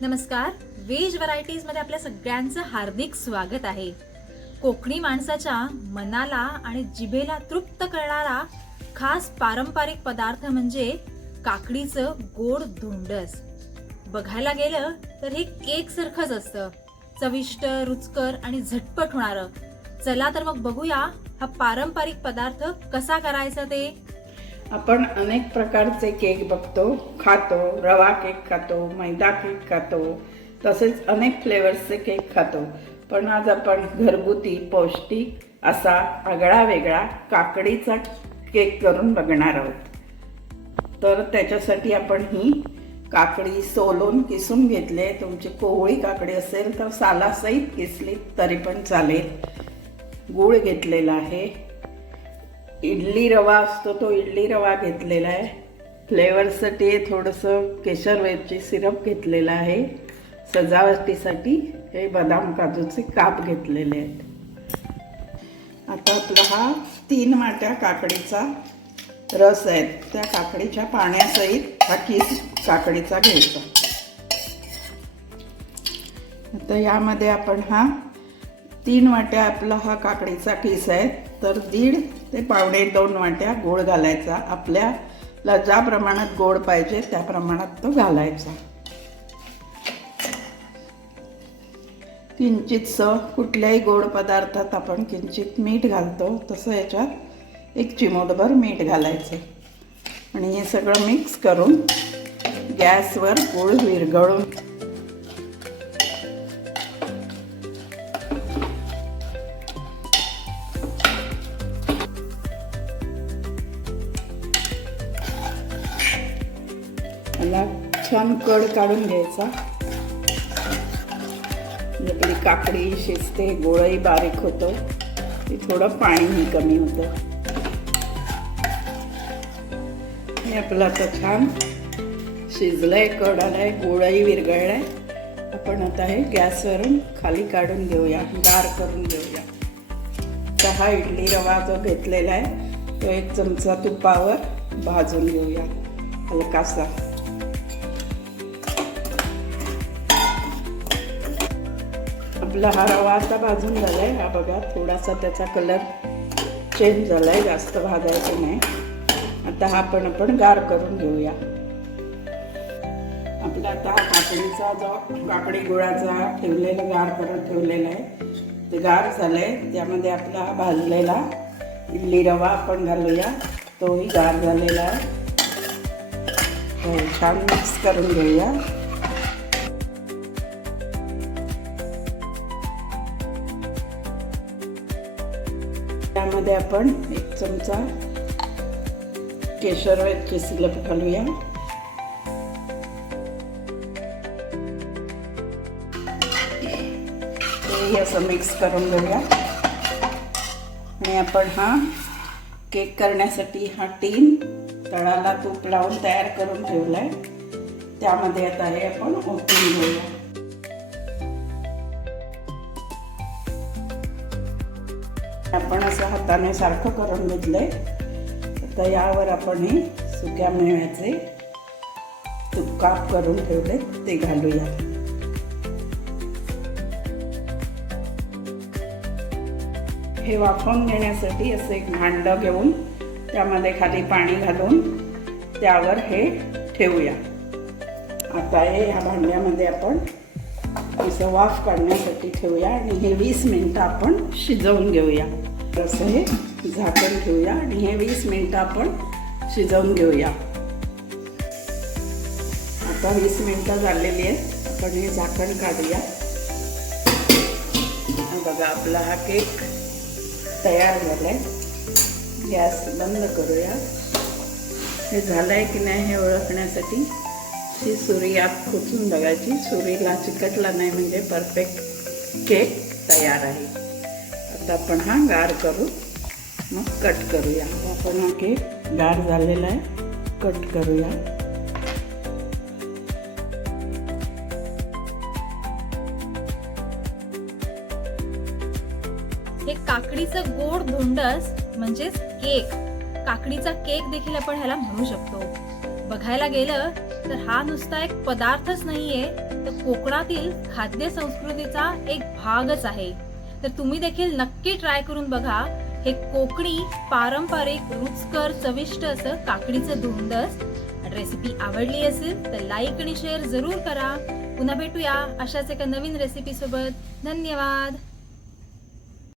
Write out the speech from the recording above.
नमस्कार. वेज व्हरायटीजमध्ये आपल्या सगळ्यांचं हार्दिक स्वागत आहे. कोकणी माणसाच्या मनाला आणि जिभेला तृप्त करणारा खास पारंपरिक पदार्थ म्हणजे काकडीचं गोड धोंडस. बघायला गेलं तर हे केक सारखंच असतं. चविष्ट रुचकर आणि झटपट होणारं. चला तर मग बघूया हा पारंपरिक पदार्थ कसा करायचा ते. आपण अनेक प्रकारचे केक बघतो खातो रवा केक खातो मैदा केक खातो तसेच अनेक फ्लेवर्सचे केक खातो. पण आज आपण घरगुती पौष्टिक असा आगळा वेगळा काकडीचा केक करून बघणार आहोत. तर त्याच्यासाठी आपण ही काकडी सोलून किसून घेतले तुमची कोवळी काकडी असेल तर सालासहित किसली तरी पण चालेल. गूळ घेतलेला आहे. इडली रवा असतो तो इडली रवा घेतलेला आहे. फ्लेवरसाठी थोडंसं केशर वेबची सिरप घेतलेला आहे. सजावटीसाठी हे बदाम काजूचे काप घेतलेले आहेत. आता आपला हा तीन वाट्या काकडीचा रस आहे. त्या काकडीच्या पाण्यासहित हा किस काकडीचा घ्यायचा. आता यामध्ये आपण हा तीन वाट्या आपला हा काकडीचा किस आहे. तर दीड ते पावणे दोन वाट्या गोड घालायचा. आपल्याला ज्या प्रमाणात गोड पाहिजे त्या प्रमाणात तो घालायचा. किंचित स कुठल्याही गोड पदार्थात आपण किंचित मीठ घालतो तसं याच्यात एक चिमूटभर मीठ घालायचं. आणि हे सगळं मिक्स करून गॅसवर गूळ विरघळून छान कड काढून घ्यायचा. म्हणजे आपली काकडी शिजते गोळही बारीक होतो. की थोडं पाणीही कमी होतं. हे आपलं आता छान शिजलंय कड आलाय गोळही विरघळलाय. आपण आता हे गॅसवरून खाली काढून घेऊया गार करून घेऊया. चहा इडली रवा जो घेतलेला आहे तो एक चमचा तुपावर भाजून घेऊया. हलकासा. आपला हा रवा आता भाजून झाला आहे हा बघा थोडासा त्याचा कलर चेंज झाला आहे जास्त भाजायचं नाही. आता हा पण आपण गार करून घेऊया. आपला आता हा काकडीचा जो काकडी गुळाचा ठेवलेला गार करून ठेवलेला आहे ते गार आहे त्यामध्ये आपला हा भाजलेला इडली रवा आपण घालूया. तोही गार झालेला आहे. हो, छान मिक्स करून घेऊया. त्यामध्ये आपण एक चमचा केशर वेलची सिलप घालूया. तेही असं मिक्स करून घेऊया. आणि आपण हा केक करण्यासाठी हा टीन तळाला तूप लावून तयार करून ठेवला आहे त्यामध्ये आता हे आपण ओतून घेऊया. हाताने सारखं करून घेतलंय. आता यावर आपण हे सुक्या मेव्याचे तूप काप करून ठेवले ते घालूया. हे वाफवून घेण्यासाठी असं एक भांडं घेऊन त्यामध्ये खाली पाणी घालून त्यावर हे ठेवूया. आता हे ह्या भांड्यामध्ये आपण असं वाफ काढण्यासाठी ठेवूया आणि हे वीस मिनटं आपण शिजवून घेऊया. असं हे झाकण ठेवूया आणि हे वीस मिनटं आपण शिजवून घेऊया. आता वीस मिनटं झालेली आहेत. आपण हे झाकण काढूया. बघा आपला हा केक तयार झाला आहे गॅस बंद करूया. हे झालं आहे की नाही हे ओळखण्यासाठी? ही सुरी आत खोचून बघायची. सुरीला चिकटला नाही म्हणजे परफेक्ट केक तयार आहे. आता आपण हा गार करू. मग कट करूया. आपण हा केक गार झालेला आहे. कट करूया. हे काकडीचं गोड धोंडस म्हणजेच केक. काकडीचा केक देखील आपण ह्याला म्हणू शकतो. बघायला गेलं तर हा नुसता एक पदार्थच नाहीये तर कोकणातील खाद्य संस्कृतीचा एक भागच आहे. तर तुम्ही देखील नक्की ट्राय करून बघा. हे कोकणी पारंपरिक रुचकर चविष्ट असं काकडीचं धोंडस रेसिपी आवडली असेल तर लाईक आणि शेअर जरूर करा. पुन्हा भेटूया अशाच एका नवीन रेसिपी सोबत. धन्यवाद.